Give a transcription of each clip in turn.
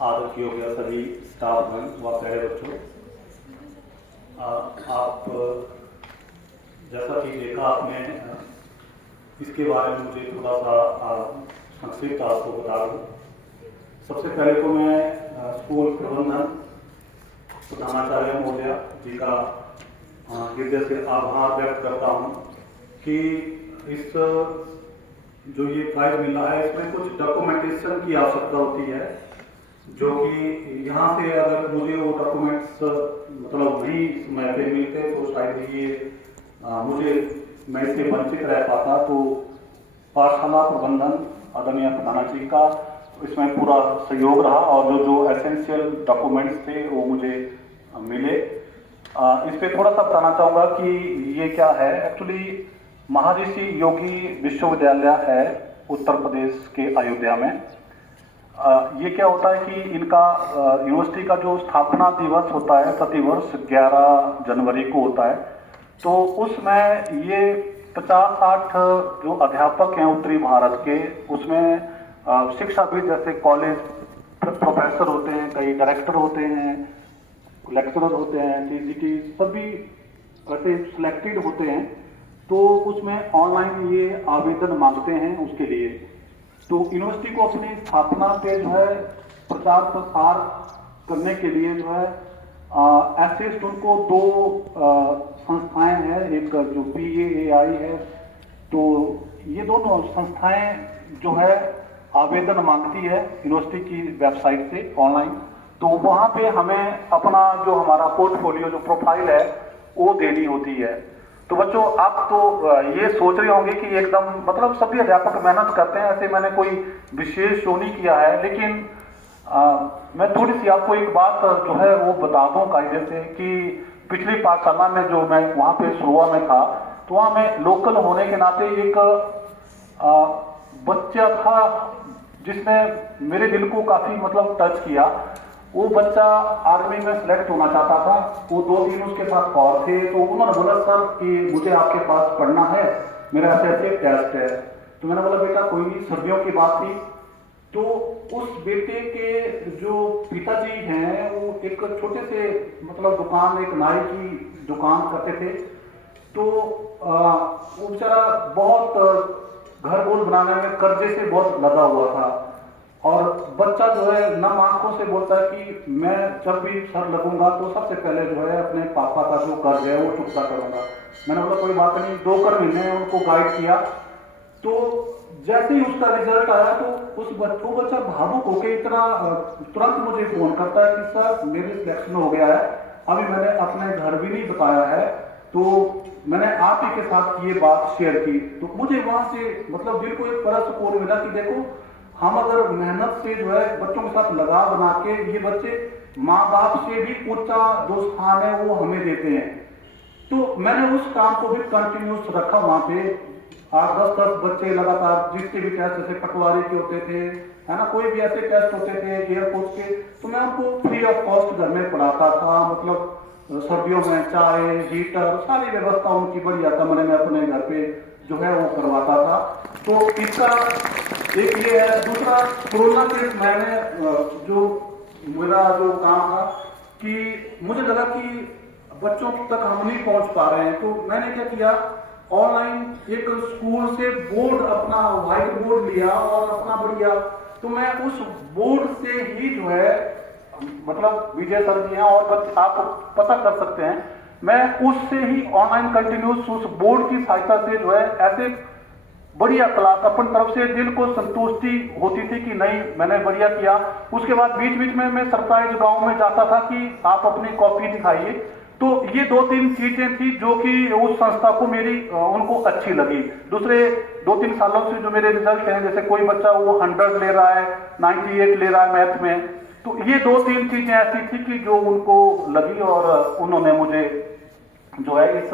आदर किए गए सभी स्टाफगण व प्यारे बच्चों, आप जैसा कि देखा आपने, इसके बारे में मुझे थोड़ा सा संक्षिप्त आपको बता दूँ। सबसे पहले तो मैं स्कूल प्रबंधन प्रधानाचार्य महोदया जी का हृदय से आभार व्यक्त करता हूँ कि इस जो ये प्राइज मिला है इसमें कुछ डॉक्यूमेंटेशन की आवश्यकता होती है, जो कि यहाँ से अगर मुझे वो डॉक्यूमेंट्स मतलब नहीं समय पे मिलते तो शायद ये मैं इससे वंचित रह पाता। तो पाठशाला प्रबंधन आदरणीय प्रधानाचार्य जी का इसमें पूरा सहयोग रहा और जो एसेंशियल डॉक्यूमेंट्स थे वो मुझे मिले। इस पे थोड़ा सा बताना चाहूँगा कि ये क्या है। एक्चुअली महर्षि योगी विश्वविद्यालय है उत्तर प्रदेश के अयोध्या में। ये क्या होता है कि इनका यूनिवर्सिटी का जो स्थापना दिवस होता है प्रतिवर्ष 11 जनवरी को होता है। तो उसमें ये 50-60 जो अध्यापक हैं उत्तरी भारत के, उसमें शिक्षाविद जैसे कॉलेज प्रोफेसर होते हैं, कई डायरेक्टर होते हैं, लेक्चरर होते हैं, टीजीटी सभी ऐसे सिलेक्टेड होते हैं। तो उसमें ऑनलाइन ये आवेदन मांगते हैं उसके लिए। तो यूनिवर्सिटी को अपनी स्थापना पे जो है प्रचार प्रसार करने के लिए जो है ऐसे उनको 2 संस्थाएं हैं, एक जो PAAI है, तो ये दोनों संस्थाएं जो है आवेदन मांगती है यूनिवर्सिटी की वेबसाइट से ऑनलाइन। तो वहां पे हमें अपना जो हमारा पोर्टफोलियो जो प्रोफाइल है वो देनी होती है। तो बच्चों आप तो ये सोच रहे होंगे कि एकदम मतलब सभी अध्यापक मेहनत करते हैं, ऐसे मैंने कोई विशेष शो नहीं किया है। लेकिन मैं थोड़ी सी आपको एक बात जो है वो बता दूं कायदे से कि पिछली पाठशाला में जो मैं वहाँ पे शुरुआत में था, तो वहाँ मैं लोकल होने के नाते एक बच्चा था जिसने मेरे दिल को काफी मतलब टच किया। वो बच्चा आर्मी में सिलेक्ट होना चाहता था। वो 2-3 उसके साथ और थे। तो उन्होंने बोला सर कि मुझे आपके पास पढ़ना है, मेरा ऐसे टेस्ट है। तो मैंने बोला बेटा कोई नहीं, सर्दियों की बात थी। तो उस बेटे के जो पिताजी हैं वो एक छोटे से मतलब दुकान, एक नाई की दुकान करते थे। तो वो बेचारा बहुत घर गोल बनाने में कर्जे से बहुत लगा हुआ था। और बच्चा जो है नम आंखों से बोलता है कि मैं जब भी सर लगूंगा तो सबसे पहले जो है अपने पापा का जो कर्ज है वो चुकता करूंगा। मैंने बोला कोई बात नहीं, 2 महीने उनको गाइड किया। तो जैसे ही उसका रिजल्ट आया तो वो बच्चा भावुक होकर इतना तुरंत मुझे फोन करता है कि सर मेरे सिलेक्शन हो गया है, अभी मैंने अपने घर भी नहीं बताया है, तो मैंने आप ही के साथ ये बात शेयर की। तो मुझे वहां से मतलब दिल को एक बड़ा सुकून मिला कि देखो हम अगर मेहनत से जो है बच्चों के साथ लगाव बना के, ये बच्चे माँ बाप से भी ऊंचा जो स्थान है वो हमें देते हैं। तो मैंने उस काम को भी कंटिन्यूस रखा। वहां पे 8-10 बच्चे लगातार जिसके भी टेस्ट जैसे पटवारी के होते थे, है ना, कोई भी ऐसे टेस्ट होते थे एयरपोर्ट के, तो मैं उनको फ्री ऑफ कॉस्ट घर में पढ़ाता था। मतलब सर्दियों में चाय, हीटर, सारी व्यवस्था उनकी बढ़िया कमरे में अपने घर पे जो है वो करवाता था। तो इसका एक ये है। दूसरा, कोरोना के मैंने जो मेरा जो काम था कि मुझे लगा कि बच्चों तक हम नहीं पहुंच पा रहे हैं, तो मैंने क्या किया, ऑनलाइन एक स्कूल से बोर्ड, अपना व्हाइट बोर्ड लिया और अपना बढ़िया, तो मैं उस बोर्ड से ही जो है मतलब विजय सर जी हैं और आप पता कर सकते हैं, मैं उससे ही ऑनलाइन कंटिन्यूस उस बोर्ड की सहायता से जो है ऐसे बढ़िया क्लास अपन तरफ से दिल को संतुष्टि होती थी कि नहीं मैंने बढ़िया किया। उसके बाद बीच बीच में मैं सरप्राइज गांव में जाता था कि आप अपनी कॉपी दिखाइए। तो ये 2-3 चीजें थी जो कि उस संस्था को मेरी उनको अच्छी लगी। दूसरे 2-3 सालों से जो मेरे रिजल्ट हैं, जैसे कोई बच्चा वो 100 ले रहा है, 98 ले रहा है मैथ में, तो ये 2-3 चीजें ऐसी थी कि जो उनको लगी और उन्होंने मुझे जो है इस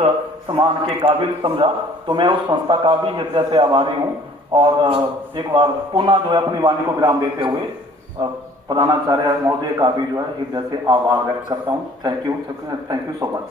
सम्मान के काबिल समझा। तो मैं उस संस्था का भी हृदय से आभारी हूँ। और एक बार पुनः जो है अपनी वाणी को विराम देते हुए प्रधानाचार्य महोदय का भी जो है हृदय से आभार व्यक्त करता हूँ। Thank you so much.